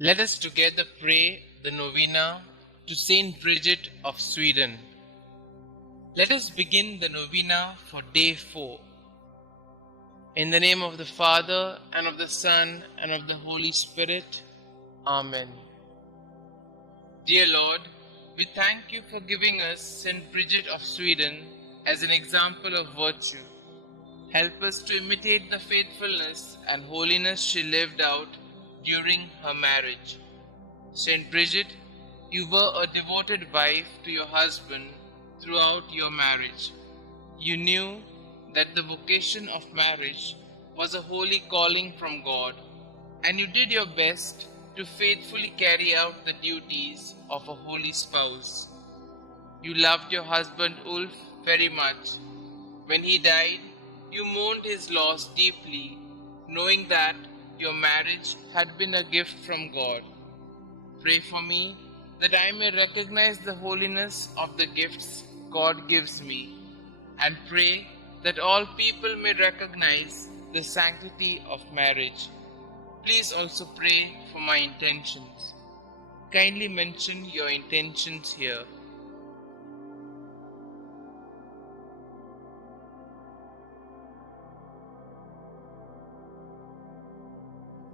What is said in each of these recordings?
Let us together pray the Novena to St Bridget of Sweden. Let us begin the Novena for day 4. In the name of the Father, and of the Son, and of the Holy Spirit. Amen. Dear Lord, we thank you for giving us St Bridget of Sweden as an example of virtue. Help us to imitate the faithfulness and holiness she lived out during her marriage. St. Bridget, you were a devoted wife to your husband throughout your marriage. You knew that the vocation of marriage was a holy calling from God, and you did your best to faithfully carry out the duties of a holy spouse. You loved your husband Ulf very much. When he died, you mourned his loss deeply, knowing that your marriage had been a gift from God. Pray for me that I may recognize the holiness of the gifts God gives me, and pray that all people may recognize the sanctity of marriage. Please also pray for my intentions. Kindly mention your intentions here.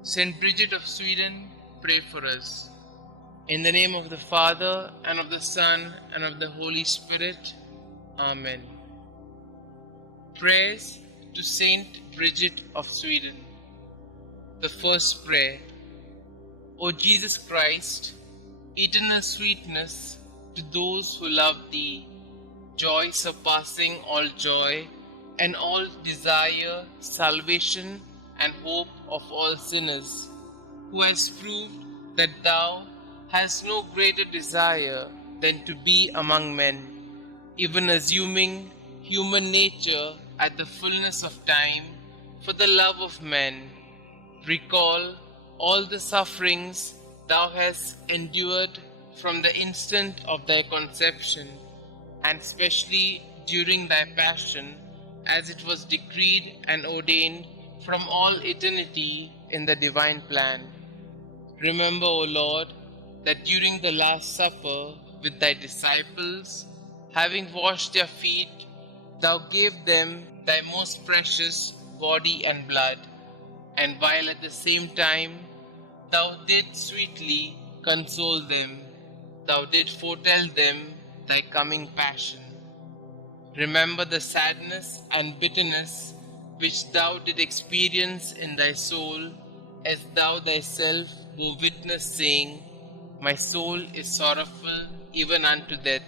St. Bridget of Sweden, pray for us. In the name of the Father, and of the Son, and of the Holy Spirit. Amen. Prayers to St. Bridget of Sweden. The first prayer. O Jesus Christ, eternal sweetness to those who love Thee, joy surpassing all joy, and all desire salvation and hope of all sinners, who has proved that Thou hast no greater desire than to be among men, even assuming human nature at the fullness of time for the love of men. Recall all the sufferings Thou hast endured from the instant of Thy conception, and especially during Thy passion, as it was decreed and ordained from all eternity in the divine plan. Remember, O Lord, that during the Last Supper with Thy disciples, having washed their feet, Thou gave them Thy most precious body and blood, and while at the same time Thou didst sweetly console them, Thou didst foretell them Thy coming passion. Remember the sadness and bitterness which Thou didst experience in Thy soul, as Thou Thyself bore witness, saying, My soul is sorrowful even unto death.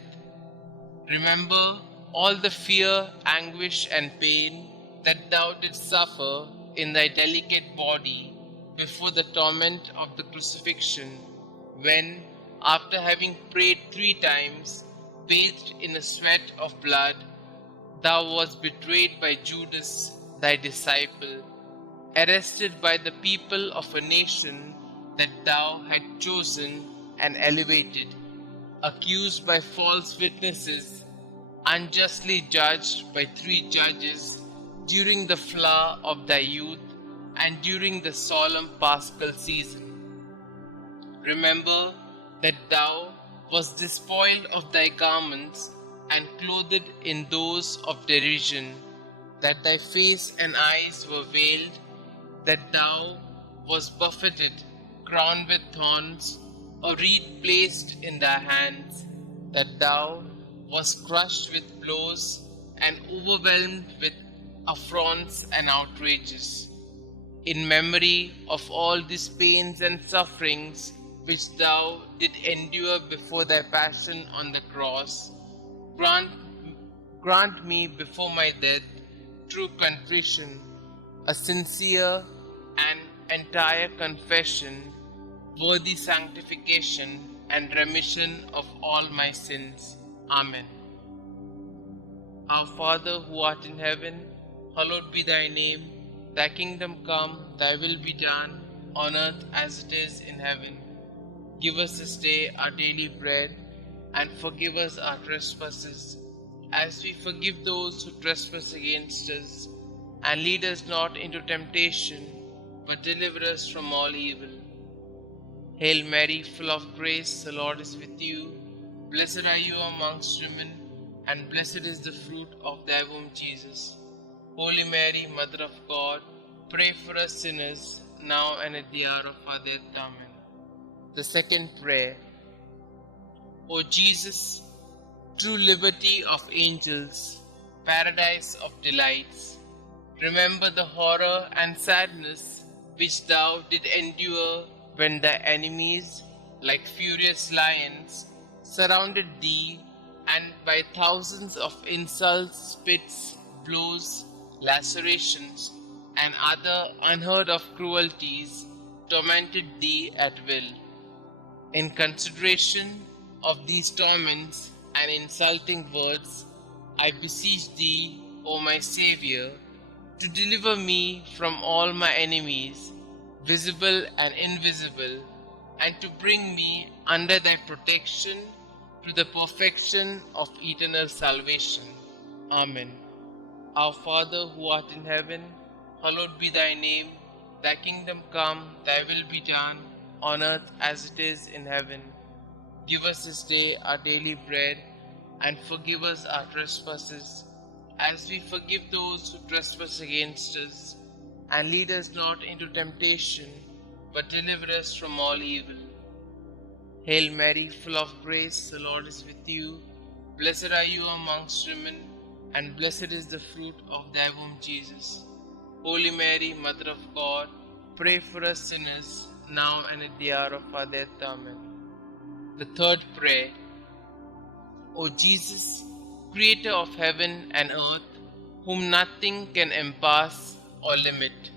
Remember all the fear, anguish, and pain that Thou didst suffer in Thy delicate body before the torment of the crucifixion, when, after having prayed 3 times, bathed in a sweat of blood, Thou wast betrayed by Judas, Thy disciple, arrested by the people of a nation that Thou had chosen and elevated, accused by false witnesses, unjustly judged by 3 judges during the flower of Thy youth and during the solemn Paschal season. Remember that Thou wast despoiled of Thy garments and clothed in those of derision, that Thy face and eyes were veiled, that Thou wast buffeted, crowned with thorns, a reed placed in Thy hands, that Thou wast crushed with blows and overwhelmed with affronts and outrages. In memory of all these pains and sufferings which Thou did endure before Thy passion on the cross, grant me before my death true contrition, a sincere and entire confession, worthy sanctification and remission of all my sins. Amen. Our Father who art in heaven, hallowed be Thy name. Thy kingdom come, Thy will be done, on earth as it is in heaven. Give us this day our daily bread, and forgive us our trespasses, as we forgive those who trespass against us. And lead us not into temptation, but deliver us from all evil. Hail Mary, full of grace, the Lord is with you. Blessed are you amongst women, and blessed is the fruit of thy womb, Jesus. Holy Mary, Mother of God, pray for us sinners, now and at the hour of our death. Amen. The second prayer. O Jesus, true liberty of angels, paradise of delights, remember the horror and sadness which thou did endure when thy enemies, like furious lions, surrounded thee, and by thousands of insults, spits, blows, lacerations, and other unheard of cruelties tormented thee at will. In consideration of these torments and insulting words, I beseech thee, O my Xavier, to deliver me from all my enemies, visible and invisible, and to bring me under thy protection to the perfection of eternal salvation. Amen. Our Father who art in heaven, hallowed be thy name. Thy kingdom come, thy will be done, on earth as it is in heaven. Give us this day our daily bread, and forgive us our trespasses, as we forgive those who trespass against us. And lead us not into temptation, but deliver us from all evil. Hail Mary, full of grace, the Lord is with you. Blessed are you amongst women, and blessed is the fruit of thy womb, Jesus. Holy Mary, Mother of God, pray for us sinners, now and at the hour of our death. Amen. The third prayer. O Jesus, Creator of heaven and earth, whom nothing can encompass or limit,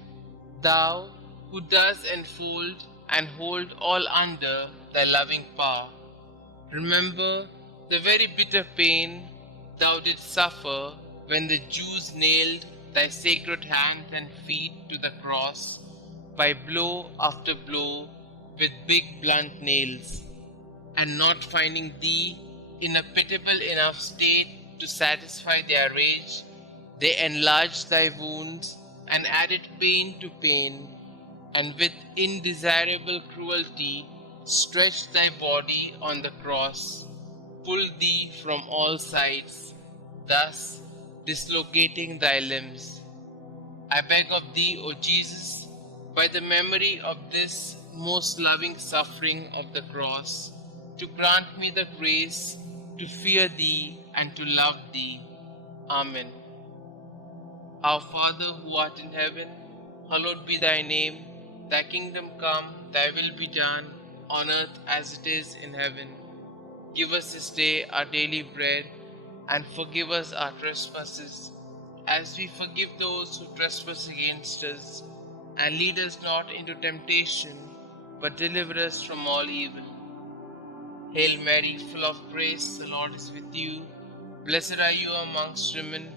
thou who dost enfold and hold all under thy loving power, remember the very bitter pain thou didst suffer when the Jews nailed thy sacred hands and feet to the cross by blow after blow with big blunt nails, and not finding thee in a pitiable enough state to satisfy their rage, they enlarged thy wounds and added pain to pain, and with indesirable cruelty stretched thy body on the cross, pulled thee from all sides, thus dislocating thy limbs. I beg of thee, O Jesus, by the memory of this most loving suffering of the cross, to grant me the grace to fear thee and to love thee. Amen. Our Father who art in heaven, hallowed be thy name. Thy kingdom come, thy will be done, on earth as it is in heaven. Give us this day our daily bread, and forgive us our trespasses, as we forgive those who trespass against us. And lead us not into temptation, but deliver us from all evil. Hail Mary, full of grace, the Lord is with you. Blessed are you amongst women,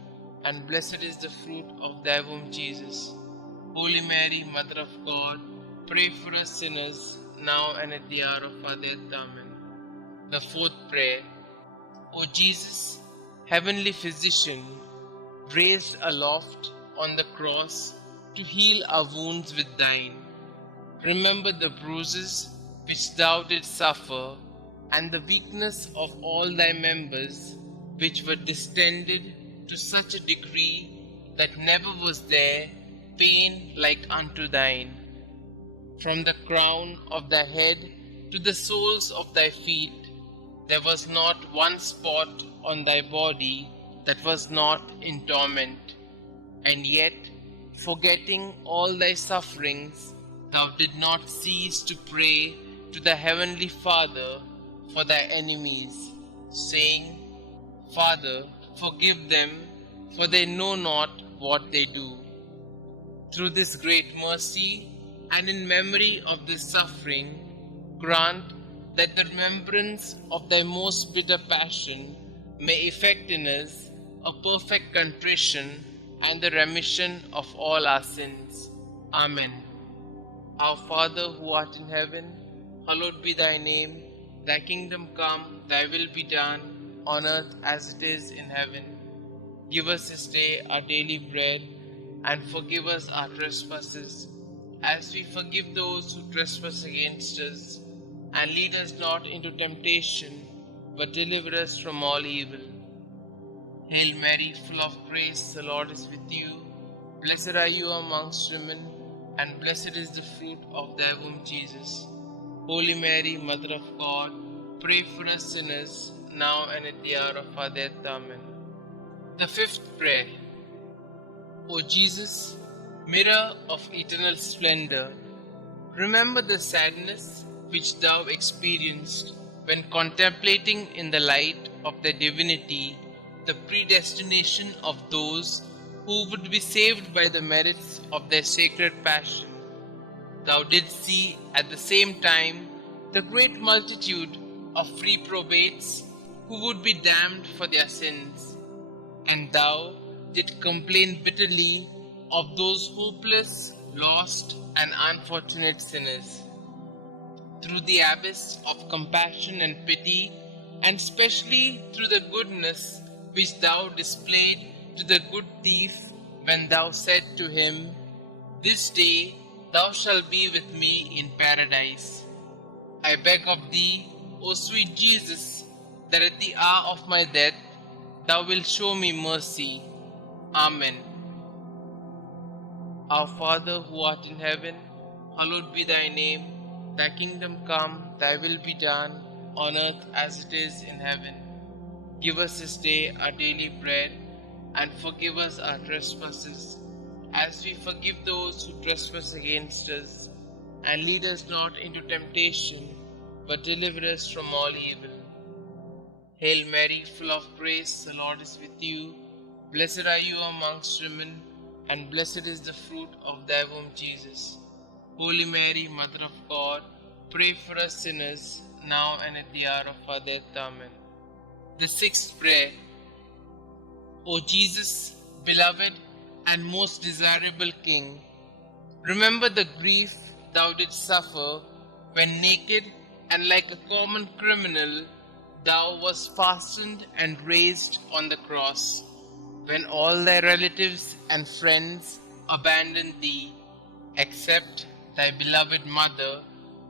and blessed is the fruit of thy womb, Jesus. Holy Mary, Mother of God, pray for us sinners, now and at the hour of our death. Amen. The fourth prayer. O Jesus, heavenly physician, raised aloft on the cross to heal our wounds with thine, remember the bruises which thou didst suffer, and the weakness of all thy members, which were distended to such a degree that never was there pain like unto thine. From the crown of thy head to the soles of thy feet, there was not one spot on thy body that was not in torment. And yet, forgetting all thy sufferings, thou did not cease to pray to the heavenly Father for thy enemies, saying, Father, forgive them, for they know not what they do. Through this great mercy, and in memory of this suffering, grant that the remembrance of thy most bitter passion may effect in us a perfect contrition and the remission of all our sins. Amen. Our Father who art in heaven, hallowed be thy name. Thy kingdom come, thy will be done, on earth as it is in heaven. Give us this day our daily bread, and forgive us our trespasses, as we forgive those who trespass against us. and lead us not into temptation, but deliver us from all evil. Hail Mary, full of grace, the Lord is with you. Blessed are you amongst women, and blessed is the fruit of thy womb, Jesus. Holy Mary, Mother of God, pray for us sinners, now and at the hour of our death. Amen. The fifth prayer. O Jesus, mirror of eternal splendor, remember the sadness which thou experienced when contemplating in the light of thy divinity the predestination of those who would be saved by the merits of their sacred passion. Thou didst see at the same time the great multitude of reprobates who would be damned for their sins, and thou didst complain bitterly of those hopeless, lost, and unfortunate sinners. Through the abyss of compassion and pity, and specially through the goodness which thou displayed to the good thief when thou said to him, "This day thou shalt be with me in paradise." I beg of thee, O sweet Jesus, that at the hour of my death thou wilt show me mercy. Amen. Our Father who art in heaven, hallowed be thy name. Thy kingdom come, thy will be done, on earth as it is in heaven. Give us this day our daily bread, and forgive us our trespasses, as we forgive those who trespass against us. And lead us not into temptation, but deliver us from all evil. Hail Mary, full of grace, the Lord is with you. Blessed are you amongst women, and blessed is the fruit of thy womb, Jesus. Holy Mary, Mother of God, pray for us sinners, now and at the hour of our death. Amen. The sixth prayer. O Jesus, beloved and most desirable King, remember the grief thou didst suffer when naked and like a common criminal thou wast fastened and raised on the cross, when all thy relatives and friends abandoned thee, except thy beloved mother,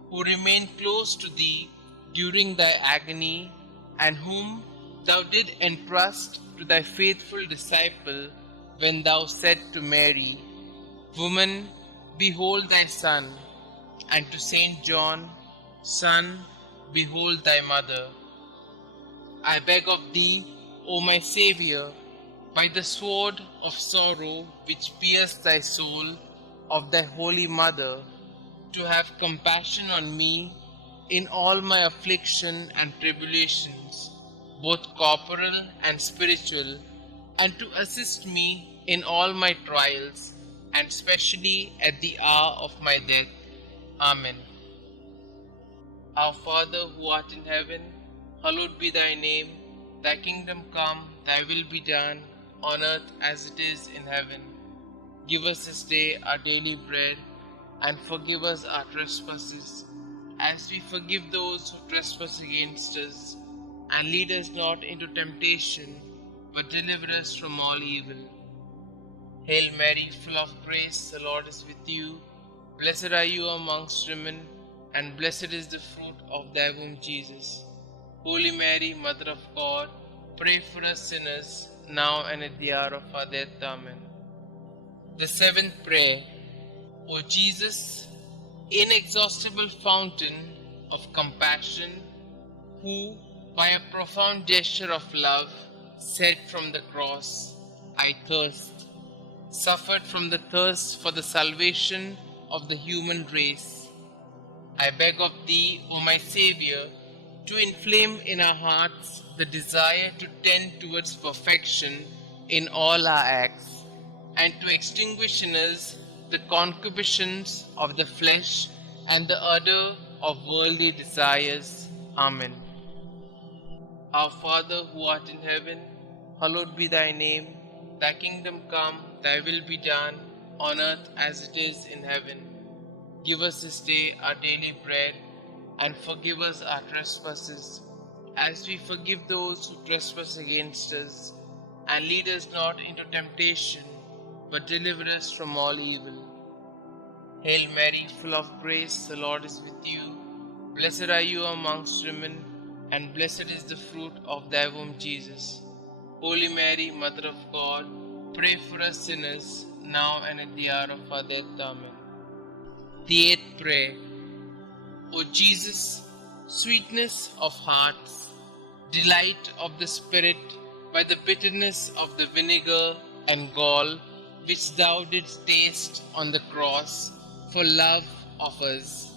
who remained close to thee during thy agony, and whom thou did entrust to thy faithful disciple when thou said to Mary, "Woman, behold thy son," and to Saint John, "Son, behold thy mother." I beg of thee, O my Xavier, by the sword of sorrow which pierced thy soul, of thy holy mother, to have compassion on me in all my affliction and tribulations, both corporal and spiritual, and to assist me in all my trials, and specially at the hour of my death. Amen. Our Father who art in heaven, hallowed be thy name. Thy kingdom come, thy will be done, on earth as it is in heaven. Give us this day our daily bread, and forgive us our trespasses, as we forgive those who trespass against us. And lead us not into temptation, but deliver us from all evil. Hail Mary, full of grace, the Lord is with you. Blessed are you amongst women, and blessed is the fruit of thy womb, Jesus. Holy Mary, Mother of God, pray for us sinners, now and at the hour of our death. Amen. The seventh prayer. O Jesus, inexhaustible fountain of compassion, who, by a profound gesture of love, said from the cross, "I thirst," suffered from the thirst for the salvation of the human race. I beg of thee, O my Xavier, to inflame in our hearts the desire to tend towards perfection in all our acts, and to extinguish in us the concupiscence of the flesh and the ardor of worldly desires. Amen. Our Father who art in heaven, hallowed be thy name. Thy kingdom come, thy will be done, on earth as it is in heaven. Give us this day our daily bread, and forgive us our trespasses, as we forgive those who trespass against us. And lead us not into temptation, but deliver us from all evil. Hail Mary, full of grace, the Lord is with you. Blessed are you amongst women, and blessed is the fruit of thy womb, Jesus. Holy Mary, Mother of God, pray for us sinners, now and at the hour of our death. Amen. The eighth prayer. O Jesus, sweetness of hearts, delight of the Spirit, by the bitterness of the vinegar and gall which thou didst taste on the cross for love of us,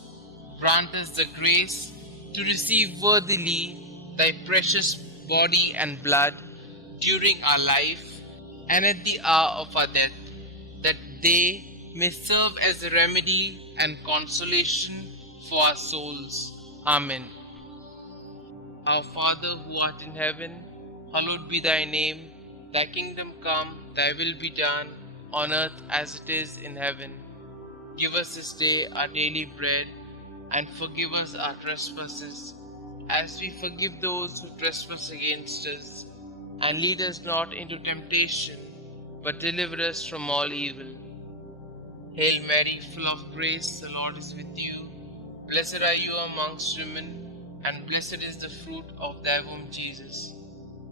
grant us the grace to receive worthily thy precious body and blood during our life and at the hour of our death, that they may serve as a remedy and consolation for our souls. Amen. Our Father who art in heaven, hallowed be thy name. Thy kingdom come, thy will be done, on earth as it is in heaven. Give us this day our daily bread, and forgive us our trespasses, as we forgive those who trespass against us. And lead us not into temptation, but deliver us from all evil. Hail Mary, full of grace, the Lord is with you. Blessed are you amongst women, and blessed is the fruit of thy womb, Jesus.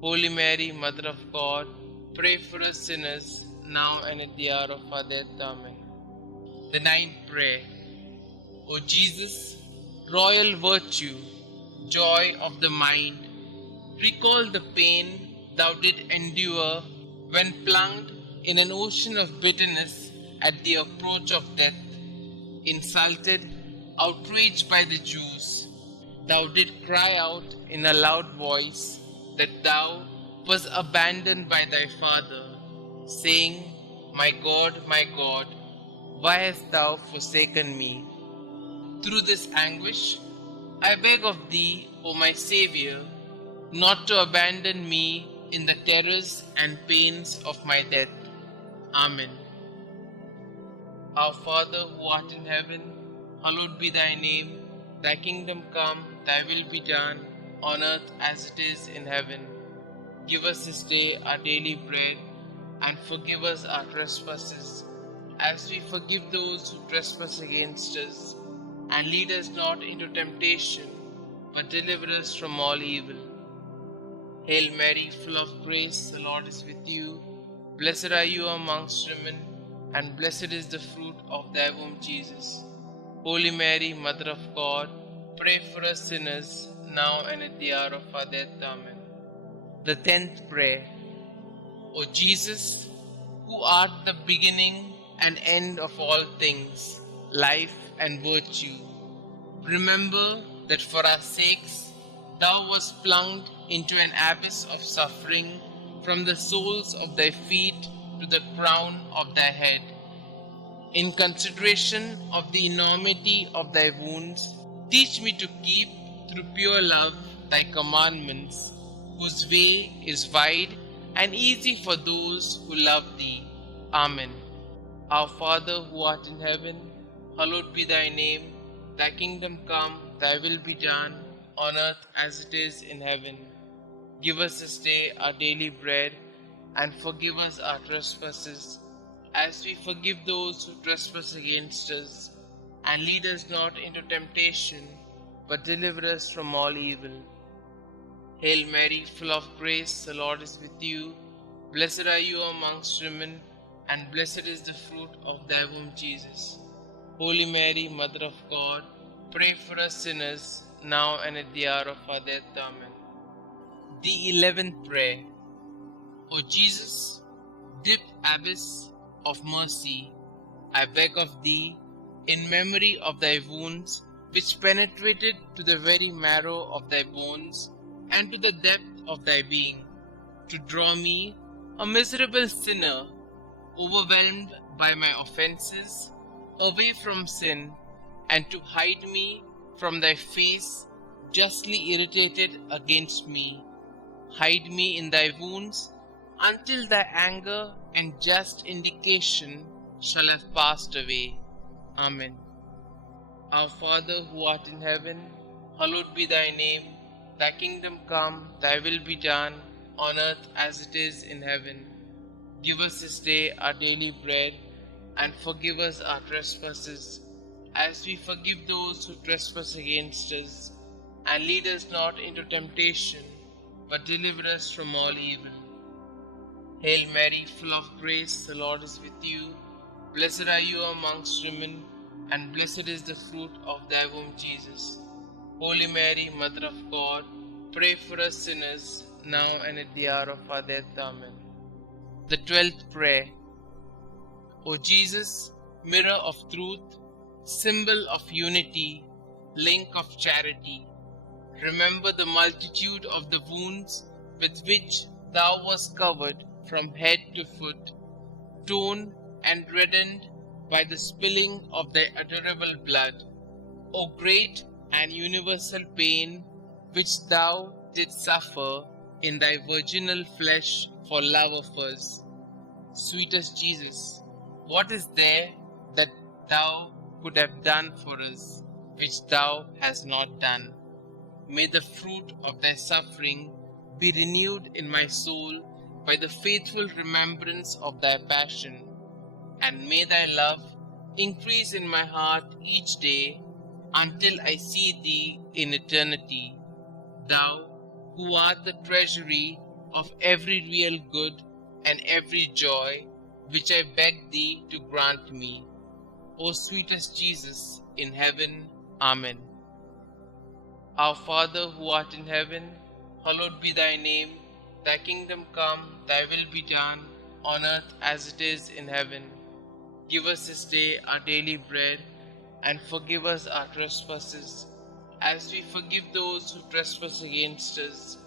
Holy Mary, Mother of God, pray for us sinners, now and at the hour of our death. Amen. The ninth prayer. O Jesus, royal virtue, joy of the mind, recall the pain thou didst endure when plunged in an ocean of bitterness at the approach of death, insulted, outraged by the Jews. Thou didst cry out in a loud voice that thou wast abandoned by thy Father, saying, my God, why hast thou forsaken me? Through this anguish, I beg of thee, O my Xavier, not to abandon me in the terrors and pains of my death. Amen. Our Father who art in heaven, hallowed be thy name. Thy kingdom come, thy will be done, on earth as it is in heaven. Give us this day our daily bread, and forgive us our trespasses, as we forgive those who trespass against us. And lead us not into temptation, but deliver us from all evil. Hail Mary, full of grace, the Lord is with you. Blessed are you amongst women, and blessed is the fruit of thy womb, Jesus. Holy Mary, Mother of God, pray for us sinners, now and at the hour of our death. Amen. The 10th prayer. O Jesus, who art the beginning and end of all things, life and virtue, remember that for our sakes thou wast plunged into an abyss of suffering, from the soles of thy feet to the crown of thy head. In consideration of the enormity of thy wounds, teach me to keep, through pure love, thy commandments, whose way is wide and easy for those who love thee. Amen. Our Father who art in heaven, hallowed be thy name. Thy kingdom come, thy will be done, on earth as it is in heaven. Give us this day our daily bread, and forgive us our trespasses, as we forgive those who trespass against us. And lead us not into temptation, but deliver us from all evil. Hail Mary, full of grace, the Lord is with you. Blessed are you amongst women, and blessed is the fruit of thy womb, Jesus. Holy Mary, Mother of God, pray for us sinners, now and at the hour of our death. Amen. The 11th prayer. O Jesus, deep abyss of mercy, I beg of thee, in memory of thy wounds, which penetrated to the very marrow of thy bones, and to the depth of thy being, to draw me, a miserable sinner, overwhelmed by my offenses, away from sin, and to hide me from thy face, justly irritated against me. Hide me in thy wounds, until thy anger and just indication shall have passed away. Amen. Our Father who art in heaven, hallowed be thy name. Thy kingdom come, thy will be done, on earth as it is in heaven. Give us this day our daily bread, and forgive us our trespasses, as we forgive those who trespass against us. And lead us not into temptation, but deliver us from all evil. Hail Mary, full of grace, the Lord is with you. Blessed are you amongst women, and blessed is the fruit of thy womb, Jesus. Holy Mary, Mother of God, pray for us sinners, now and at the hour of our death. Amen. The 12th prayer. O Jesus, mirror of truth, symbol of unity, link of charity, remember the multitude of the wounds with which thou wast covered from head to foot, torn and reddened by the spilling of thy adorable blood. O great and universal pain which thou didst suffer in thy virginal flesh for love of us. Sweetest Jesus, what is there that thou could have done for us, which thou hast not done? May the fruit of thy suffering be renewed in my soul by the faithful remembrance of thy passion, and may thy love increase in my heart each day until I see thee in eternity, thou who art the treasury of every real good and every joy, which I beg thee to grant me. O sweetest Jesus in heaven. Amen. Our Father who art in heaven, hallowed be thy name. Thy kingdom come, thy will be done, on earth as it is in heaven. Give us this day our daily bread, and forgive us our trespasses, as we forgive those who trespass against us.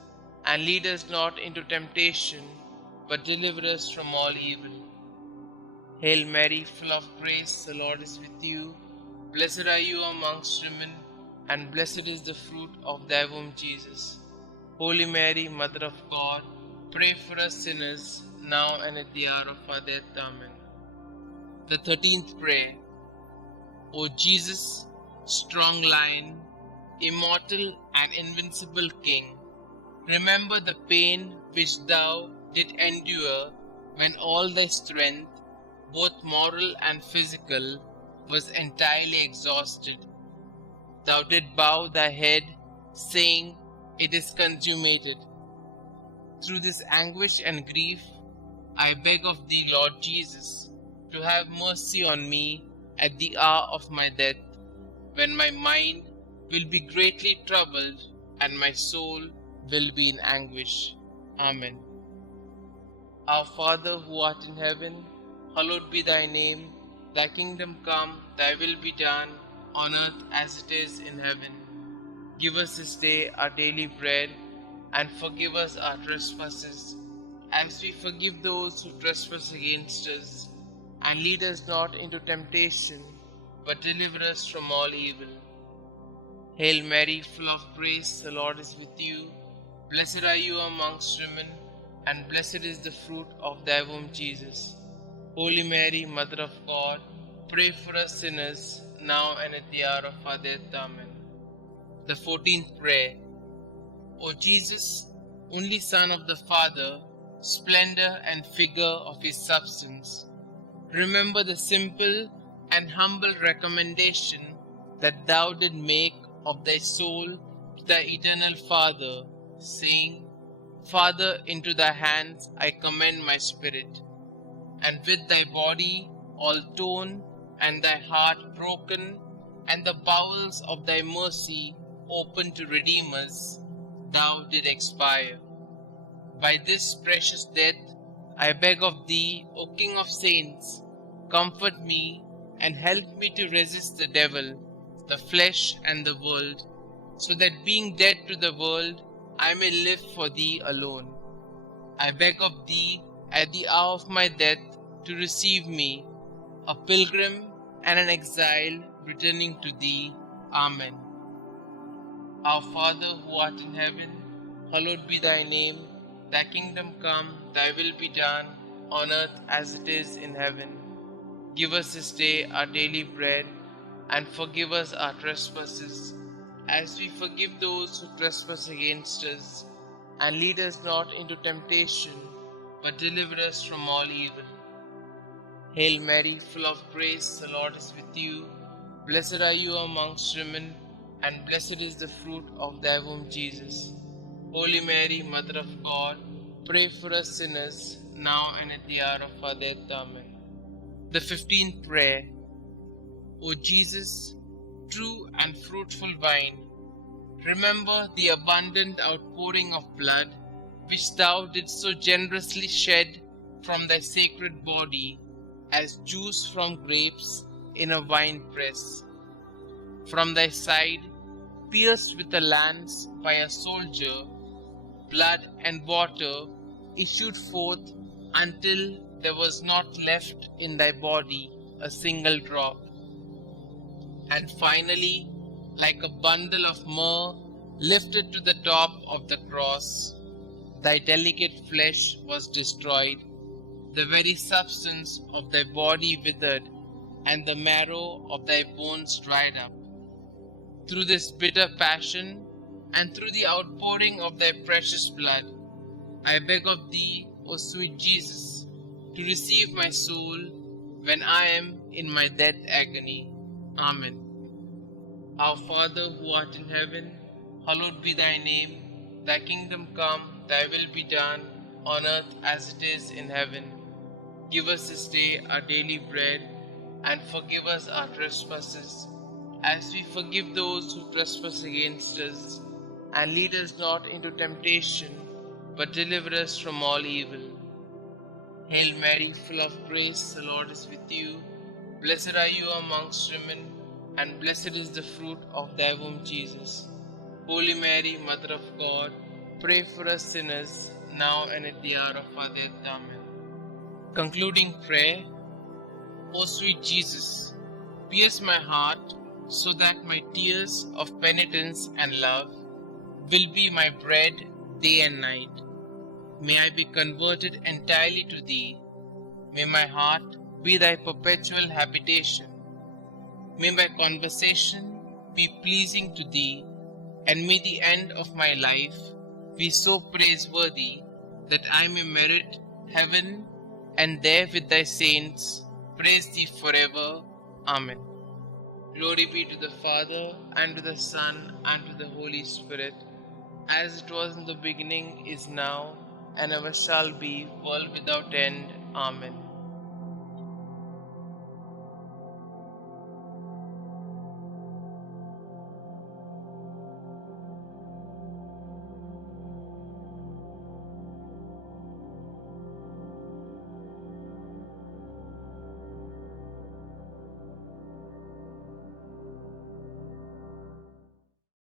And lead us not into temptation, but deliver us from all evil. Hail Mary, full of grace, the Lord is with you. Blessed are you amongst women, and blessed is the fruit of thy womb, Jesus. Holy Mary, Mother of God, pray for us sinners, now and at the hour of our death. Amen. The 13th prayer. O Jesus, strong Lion, immortal and invincible King, remember the pain which thou didst endure when all thy strength, both moral and physical, was entirely exhausted. Thou didst bow thy head, saying, "It is consummated." Through this anguish and grief, I beg of thee, Lord Jesus, to have mercy on me at the hour of my death, when my mind will be greatly troubled and my soul will be in anguish. Amen. Our Father who art in heaven, hallowed be thy name. Thy kingdom come, thy will be done, on earth as it is in heaven. Give us this day our daily bread, and forgive us our trespasses, as we forgive those who trespass against us. And lead us not into temptation, but deliver us from all evil. Hail Mary, full of grace, the Lord is with you. Blessed are you amongst women, and blessed is the fruit of thy womb, Jesus. Holy Mary, Mother of God, pray for us sinners, now and at the hour of our death. Amen. The 14th prayer. O Jesus, only Son of the Father, splendor and figure of his substance, remember the simple and humble recommendation that thou didst make of thy soul to thy eternal Father, saying, "Father, into thy hands I commend my spirit." And with thy body all torn, and thy heart broken, and the bowels of thy mercy open to redeem us, thou didst expire. By this precious death, I beg of thee, O King of saints, comfort me and help me to resist the devil, the flesh, and the world, so that being dead to the world, I may live for thee alone. I beg of thee, at the hour of my death, to receive me, a pilgrim and an exile returning to thee. Amen. Our Father who art in heaven, hallowed be thy name. Thy kingdom come, thy will be done, on earth as it is in heaven. Give us this day our daily bread, and forgive us our trespasses, as we forgive those who trespass against us. And lead us not into temptation, but deliver us from all evil. Hail Mary, full of grace, the Lord is with you. Blessed are you amongst women, and blessed is the fruit of thy womb, Jesus. Holy Mary, Mother of God, pray for us sinners, now and at the hour of our death. Amen. The 15th prayer. O Jesus, true and fruitful vine, remember the abundant outpouring of blood which thou didst so generously shed from thy sacred body as juice from grapes in a wine press. From thy side, pierced with a lance by a soldier, blood and water issued forth until there was not left in thy body a single drop. And finally, like a bundle of myrrh lifted to the top of the cross, thy delicate flesh was destroyed, the very substance of thy body withered, and the marrow of thy bones dried up. Through this bitter passion, and through the outpouring of thy precious blood, I beg of thee, O sweet Jesus, to receive my soul when I am in my death agony. Amen. Our Father who art in heaven, hallowed be thy name. Thy kingdom come, thy will be done, on earth as it is in heaven. Give us this day our daily bread, and forgive us our trespasses, as we forgive those who trespass against us. And lead us not into temptation, but deliver us from all evil. Hail Mary, full of grace, the Lord is with you. Blessed are you amongst women, and blessed is the fruit of thy womb, Jesus. Holy Mary, Mother of God, pray for us sinners, now and at the hour of our death. Amen. Concluding prayer. O sweet Jesus, pierce my heart so that my tears of penitence and love will be my bread day and night. May I be converted entirely to thee. May my heart be thy perpetual habitation. May my conversation be pleasing to thee, and may the end of my life be so praiseworthy that I may merit heaven, and there with thy saints praise thee forever. Amen. Glory be to the Father, and to the Son, and to the Holy Spirit, as it was in the beginning, is now, and ever shall be, world without end. Amen.